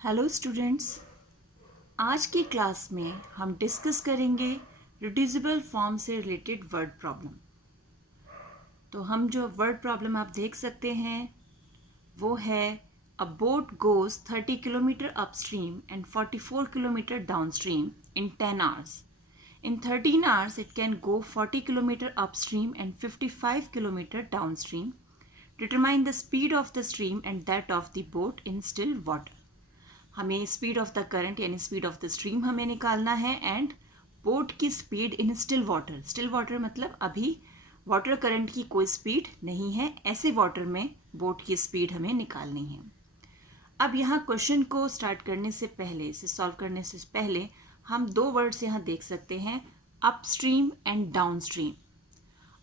Hello students, आज की class में हम डिस्कस करेंगे रिड्यूसिबल फॉर्म से रिलेटेड वर्ड प्रॉब्लम। तो हम जो वर्ड प्रॉब्लम आप देख सकते हैं वो है अ boat goes 30 kilometre upstream and 44 kilometre downstream in 10 hours. In 13 hours it can go 40 kilometer upstream and 55 kilometer downstream. Determine the speed of the stream and that of the boat in still water. हमें speed of the current यानी speed of the stream हमें निकालना है and boat की speed in still water. Still water मतलब अभी water current की कोई स्पीड नहीं है, ऐसे वाटर में बोट की स्पीड हमें निकालनी है। अब यहाँ क्वेश्चन को स्टार्ट करने से पहले, इसे सॉल्व करने से पहले हम दो वर्ड्स यहाँ देख सकते हैं, अपस्ट्रीम एंड डाउनस्ट्रीम।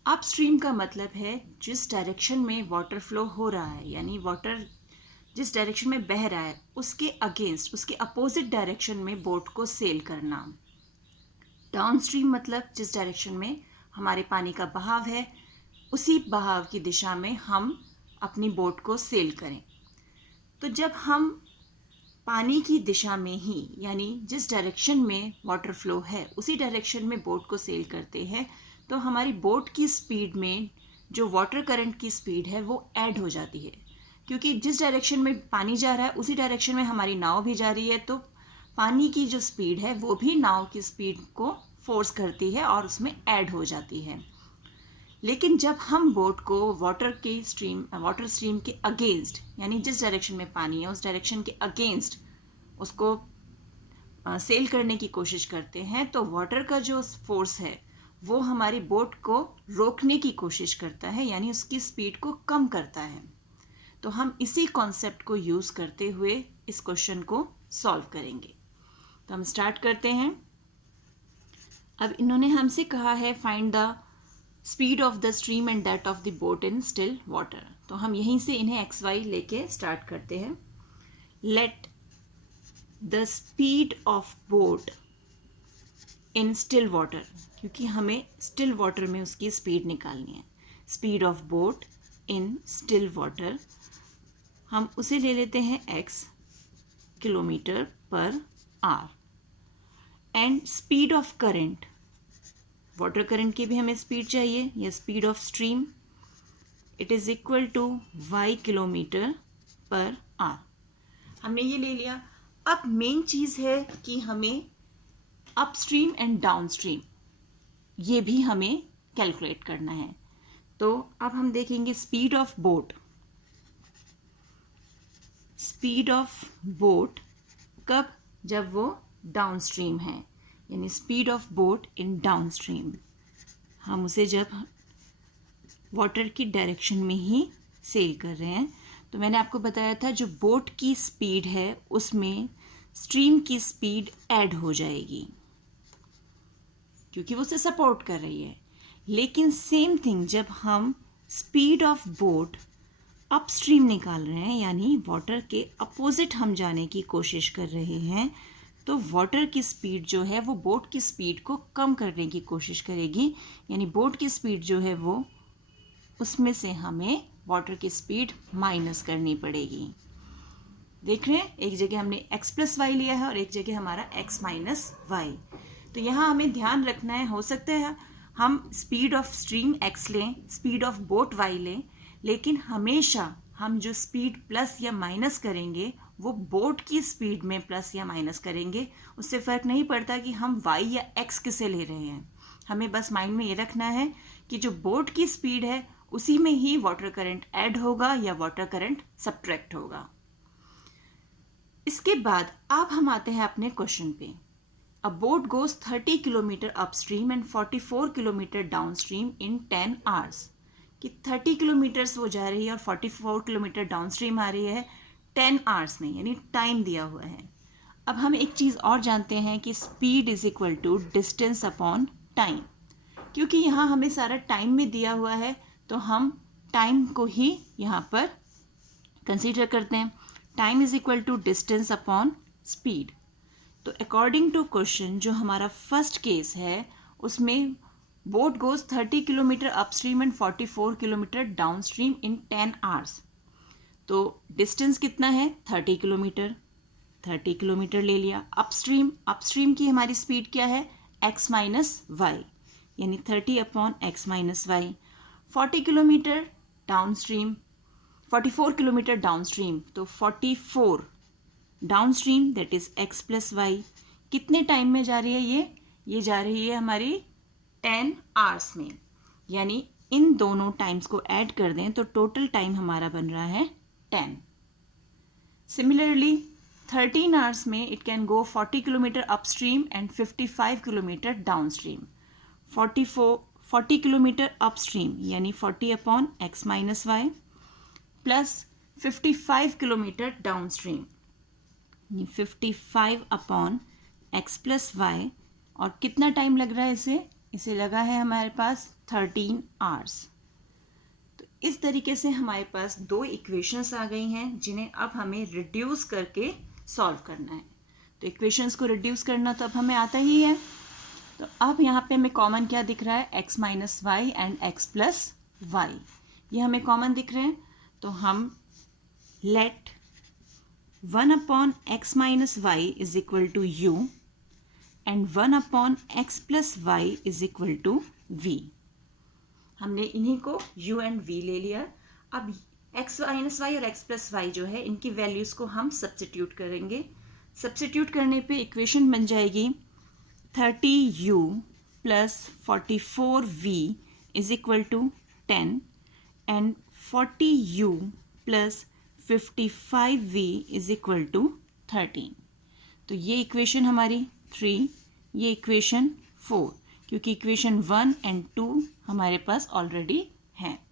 अपस्ट्रीम का मतलब है जिस डायरेक्शन में वाटर फ्लो हो रहा है, यानी वाटर जिस डायरेक्शन में बह रहा है उसके अगेंस्ट, उसके अपोजिट डायरेक्शन में बोट को सेल करना। डाउनस्ट्रीम मतलब जिस डायरेक्शन में हमारे पानी का बहाव है उसी बहाव की दिशा में हम अपनी बोट को सेल करें। तो जब हम पानी की दिशा में ही, यानी जिस डायरेक्शन में वाटर फ्लो है उसी डायरेक्शन में बोट को सेल करते हैं, तो हमारी बोट की स्पीड में जो वाटर करंट की स्पीड है वो ऐड हो जाती है, क्योंकि जिस डायरेक्शन में पानी जा रहा है उसी डायरेक्शन में हमारी नाव भी जा रही है। तो पानी की जो स्पीड है वो भी नाव की स्पीड को फोर्स करती है और उसमें ऐड हो जाती है। लेकिन जब हम बोट को वाटर स्ट्रीम के अगेंस्ट, यानी जिस डायरेक्शन में पानी है उस डायरेक्शन के अगेंस्ट उसको सेल करने की कोशिश करते हैं, तो वाटर का जो फोर्स है वो हमारी बोट को रोकने की कोशिश करता है, यानी उसकी स्पीड को कम करता है। तो हम इसी कॉन्सेप्ट को यूज़ करते हुए इस क्वेश्चन को सॉल्व करेंगे। तो हम स्टार्ट करते हैं। अब इन्होंने हमसे कहा है find the speed of the stream and that of the boat in still water. तो हम यहीं से इन्हें एक्स वाई लेके स्टार्ट करते हैं। Let the speed of boat in still water, क्योंकि हमें स्टिल वाटर में उसकी स्पीड निकालनी है। Speed of boat in still water हम उसे ले लेते हैं x kilometre per hour. And speed of current, water current की भी हमें स्पीड चाहिए, या speed of stream, it is equal to y kilometre per hour. हमने ये ले लिया। अब मेन चीज़ है कि हमें अपस्ट्रीम एंड डाउनस्ट्रीम ये भी हमें कैलकुलेट करना है। तो अब हम देखेंगे speed of boat. Speed of boat कब? जब वो डाउनस्ट्रीम है, यानी speed of boat in downstream. हम उसे जब वाटर की डायरेक्शन में ही सेल कर रहे हैं, तो मैंने आपको बताया था जो बोट की स्पीड है उसमें स्ट्रीम की स्पीड ऐड हो जाएगी, क्योंकि वो उसे सपोर्ट कर रही है। लेकिन सेम थिंग जब हम स्पीड ऑफ बोट अपस्ट्रीम निकाल रहे हैं, यानी वाटर के अपोजिट हम जाने की कोशिश कर रहे हैं, तो वाटर की स्पीड जो है वो बोट की स्पीड को कम करने की कोशिश करेगी, यानी बोट की स्पीड जो है वो उसमें से हमें वाटर की स्पीड माइनस करनी पड़ेगी। देख रहे हैं, एक जगह हमने x प्लस वाई लिया है और एक जगह हमारा x माइनस वाई। तो यहाँ हमें ध्यान रखना है, हो सकता है हम स्पीड ऑफ स्ट्रीम x लें, स्पीड ऑफ बोट y लें, लेकिन हमेशा हम जो स्पीड प्लस या माइनस करेंगे वो बोट की स्पीड में प्लस या माइनस करेंगे। उससे फ़र्क नहीं पड़ता कि हम y या x किसे ले रहे हैं। हमें बस माइंड में ये रखना है कि जो बोट की स्पीड है उसी में ही वाटर करंट ऐड होगा या वाटर करंट सब्ट्रैक्ट होगा। इसके बाद अब हम आते हैं अपने क्वेश्चन पे। अ boat goes 30 kilometre upstream and 44 kilometre downstream in 10 hours। कि 30 किलोमीटर्स वो जा रही है और 44 किलोमीटर डाउनस्ट्रीम आ रही है 10 hours में, यानी टाइम दिया हुआ है। अब हम एक चीज़ और जानते हैं कि speed is equal to distance upon time. क्योंकि यहाँ हमें सारा टाइम में दिया हुआ है तो हम टाइम को ही यहाँ पर कंसीडर करते हैं। Time is equal to distance upon speed. तो अकॉर्डिंग टू क्वेश्चन जो हमारा फर्स्ट केस है उसमें boat goes 30 kilometre upstream and 44 kilometre downstream in 10 hours। तो डिस्टेंस कितना है? 30 किलोमीटर। 30 किलोमीटर ले लिया। अपस्ट्रीम की हमारी स्पीड क्या है, x माइनस वाई, यानी 30 upon x minus y. 40 kilometre downstream, 44 kilometre downstream, तो 44 downstream that is x plus y. कितने टाइम में जा रही है ये जा रही है हमारी 10 आवर्स में, यानी इन दोनों टाइम्स को ऐड कर दें तो टोटल टाइम हमारा बन रहा है 10। सिमिलरली 13 आवर्स में it can go 40 kilometre upstream and 55 kilometre downstream. 40 kilometre upstream यानी 40 upon x minus y plus 55 kilometre downstream 55 upon x plus y. और कितना टाइम लग रहा है इसे लगा है हमारे पास 13 आवर्स। तो इस तरीके से हमारे पास दो इक्वेशंस आ गई हैं जिन्हें अब हमें रिड्यूस करके सॉल्व करना है। तो इक्वेशंस को रिड्यूस करना तो अब हमें आता ही है। तो अब यहाँ पे हमें कॉमन क्या दिख रहा है, x minus y and x plus y, ये हमें कॉमन दिख रहे हैं। तो हम let 1 upon x minus y is equal to u and 1 upon x plus y is equal to v। हमने इन्हीं को u एंड v ले लिया। अब x माइनस वाई और x प्लस वाई जो है इनकी वैल्यूज़ को हम सब्स्टिट्यूट करेंगे। सब्स्टिट्यूट करने पे इक्वेशन बन जाएगी 30u plus 44v is equal to 10 and 40u plus 55v is equal to 13। तो ये इक्वेशन हमारी 3, ये इक्वेशन 4, क्योंकि इक्वेशन 1 एंड 2 हमारे पास ऑलरेडी हैं।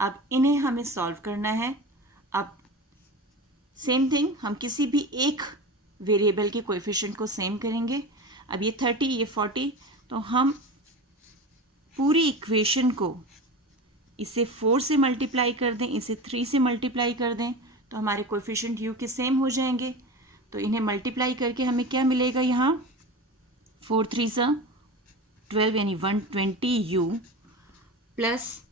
अब इन्हें हमें सॉल्व करना है। अब सेम थिंग, हम किसी भी एक वेरिएबल के कोएफिशिएंट को सेम करेंगे। अब ये 30, ये 40, तो हम पूरी इक्वेशन को इसे 4 से मल्टीप्लाई कर दें, इसे 3 से मल्टीप्लाई कर दें, तो हमारे कोएफिशिएंट u के सेम हो जाएंगे। तो इन्हें मल्टीप्लाई करके हमें क्या मिलेगा, यहाँ 4 3 12 यानी 120u प्लस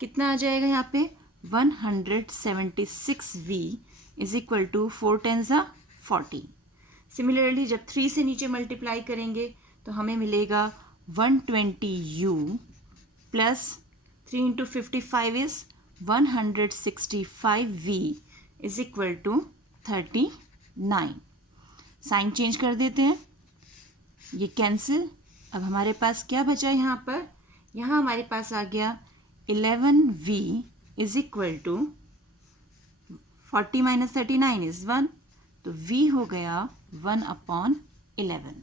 कितना आ जाएगा यहाँ पे 176v is equal to 4 10 40। Similarly जब 3 से नीचे मल्टीप्लाई करेंगे तो हमें मिलेगा 120u plus 3 into 55 is 165v is equal to 39। Sign change कर देते हैं, ये कैंसिल। अब हमारे पास क्या बचा यहाँ पर, यहाँ हमारे पास आ गया 11v is equal to 40 minus 39 is 1, तो v हो गया 1 अपॉन 11।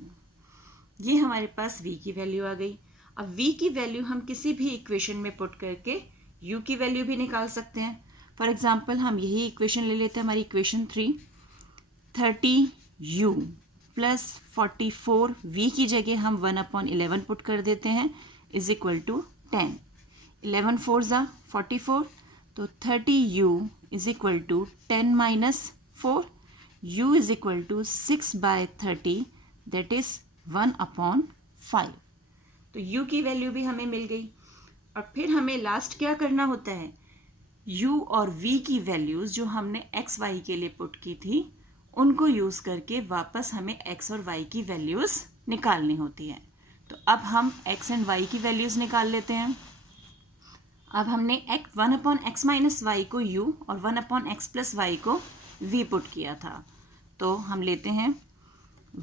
ये हमारे पास v की वैल्यू आ गई। अब v की वैल्यू हम किसी भी इक्वेशन में पुट करके u की वैल्यू भी निकाल सकते हैं। फॉर एग्जांपल हम यही इक्वेशन ले लेते हैं, हमारी इक्वेशन 3, 30u प्लस 44v की जगह हम 1 अपॉन 11 पुट कर देते हैं इज इक्वल टू 10। 11 4 44, तो 30u is equal to 10 minus 4, u is equal to 6/30 that is 1 upon 5। तो u की वैल्यू भी हमें मिल गई। और फिर हमें लास्ट क्या करना होता है, u और v की वैल्यूज़ जो हमने x y के लिए पुट की थी उनको यूज़ करके वापस हमें x और y की वैल्यूज़ निकालनी होती हैं। तो अब हम x एंड y की वैल्यूज़ निकाल लेते हैं। अब हमने 1 अपॉन x माइनस वाई को u और 1 अपॉन x प्लस वाई को v पुट किया था। तो हम लेते हैं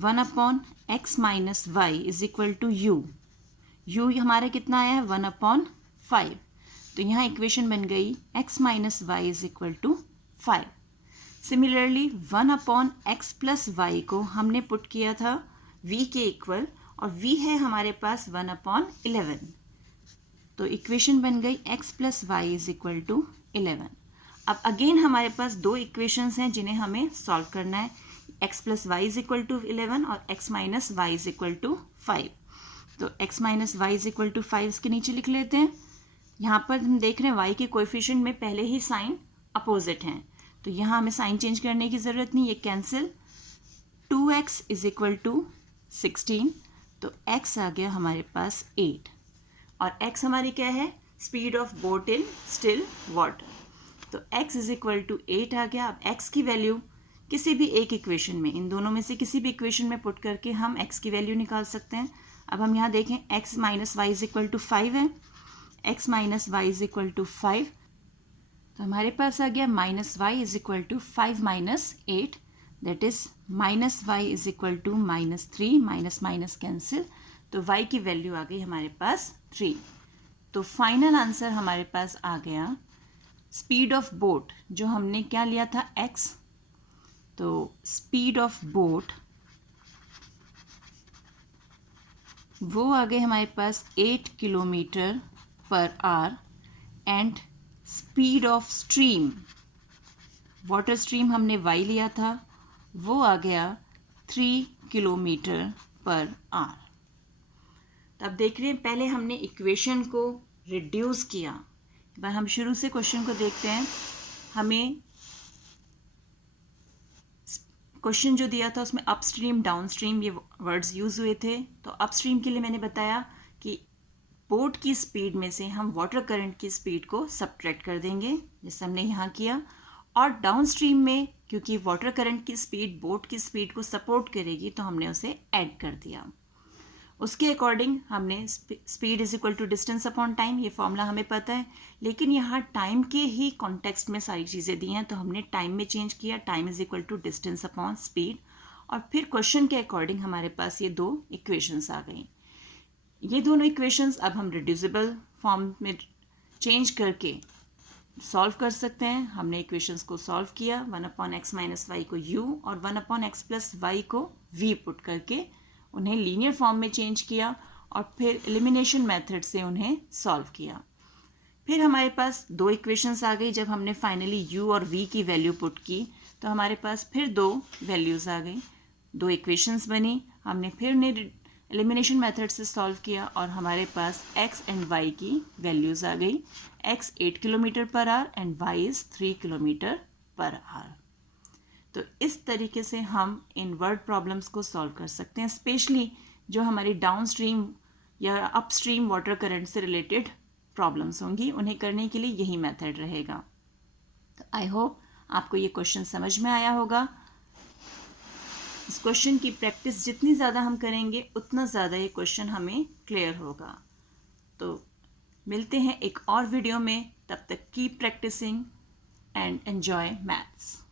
1 upon x minus y is equal to u। u हमारा कितना आया है 1 अपॉन 5। तो यहाँ इक्वेशन बन गई x minus y is equal to 5। Similarly 1 upon x plus y को हमने पुट किया था v के इक्वल, और v है हमारे पास 1 अपॉन 11। तो इक्वेशन बन गई x plus y is equal to 11। अब अगेन हमारे पास दो इक्वेशंस हैं जिन्हें हमें सॉल्व करना है, x plus y is equal to 11 और x minus y is equal to 5। तो x minus y is equal to 5 इसके नीचे लिख लेते हैं। यहाँ पर हम देख रहे हैं y के कोएफिशिएंट में पहले ही साइन अपोजिट हैं, तो यहाँ हमें साइन चेंज करने की ज़रूरत नहीं, ये cancel. 2x is equal to 16, तो x आ गया हमारे पास 8, और x हमारी क्या है, speed of boat in still water. तो x इज इक्वल टू 8 आ गया। अब x की वैल्यू किसी भी एक इक्वेशन में, इन दोनों में से किसी भी इक्वेशन में पुट करके हम x की वैल्यू निकाल सकते हैं। अब हम यहाँ देखें x minus y is equal to 5 है, x minus y is equal to 5, तो हमारे पास आ गया minus y is equal to 5 minus 8, that is minus y is equal to minus 3, minus minus cancel, तो y की वैल्यू आ गई हमारे पास 3। तो फाइनल आंसर हमारे पास आ गया स्पीड ऑफ बोट, जो हमने क्या लिया था x, तो स्पीड ऑफ बोट वो आ गए हमारे पास 8 kilometre per hour, and speed of stream, water stream हमने y लिया था, वो आ गया 3 किलोमीटर पर आवर। तो अब देख रहे हैं, पहले हमने इक्वेशन को रिड्यूस किया। एक बार हम शुरू से क्वेश्चन को देखते हैं। हमें क्वेश्चन जो दिया था उसमें अपस्ट्रीम डाउनस्ट्रीम ये वर्ड्स यूज़ हुए थे। तो अपस्ट्रीम के लिए मैंने बताया कि बोट की स्पीड में से हम वाटर करंट की स्पीड को सब्ट्रैक्ट कर देंगे, जैसे हमने यहाँ किया। और डाउनस्ट्रीम में क्योंकि वाटर करंट की स्पीड बोट की स्पीड को सपोर्ट करेगी, तो हमने उसे ऐड कर दिया। उसके अकॉर्डिंग हमने speed is equal to distance upon time, ये फॉर्मूला हमें पता है, लेकिन यहाँ टाइम के ही कॉन्टेक्स्ट में सारी चीज़ें दी हैं, तो हमने टाइम में चेंज किया, time is equal to distance upon speed. और फिर क्वेश्चन के अकॉर्डिंग हमारे पास ये दो इक्वेशंस आ गई। ये दोनों इक्वेशंस अब हम रिड्यूसिबल फॉर्म में चेंज करके सॉल्व कर सकते हैं। हमने इक्वेशंस को सॉल्व किया, 1/x माइनस वाई को u और 1/x प्लस वाई को v पुट करके उन्हें लीनियर फॉर्म में चेंज किया, और फिर एलिमिनेशन मेथड से उन्हें सॉल्व किया। फिर हमारे पास दो इक्वेशंस आ गई। जब हमने फाइनली u और v की वैल्यू पुट की, तो हमारे पास फिर दो वैल्यूज़ आ गई, दो इक्वेशंस बनी। हमने फिर उन्हें एलिमिनेशन मेथड से सॉल्व किया, और हमारे पास x एंड y की वैल्यूज़ आ गई। x 8 kilometre per hour and y is 3 kilometre per hour. तो इस तरीके से हम इन वर्ड प्रॉब्लम्स को सॉल्व कर सकते हैं, स्पेशली जो हमारी डाउन स्ट्रीम या अपस्ट्रीम वाटर करंट से रिलेटेड प्रॉब्लम्स होंगी, उन्हें करने के लिए यही मेथड रहेगा। तो आई होप आपको ये क्वेश्चन समझ में आया होगा। इस क्वेश्चन की प्रैक्टिस जितनी ज़्यादा हम करेंगे, उतना ज़्यादा ये क्वेश्चन हमें क्लियर होगा। तो मिलते हैं एक और वीडियो में, तब तक keep practising and enjoy maths.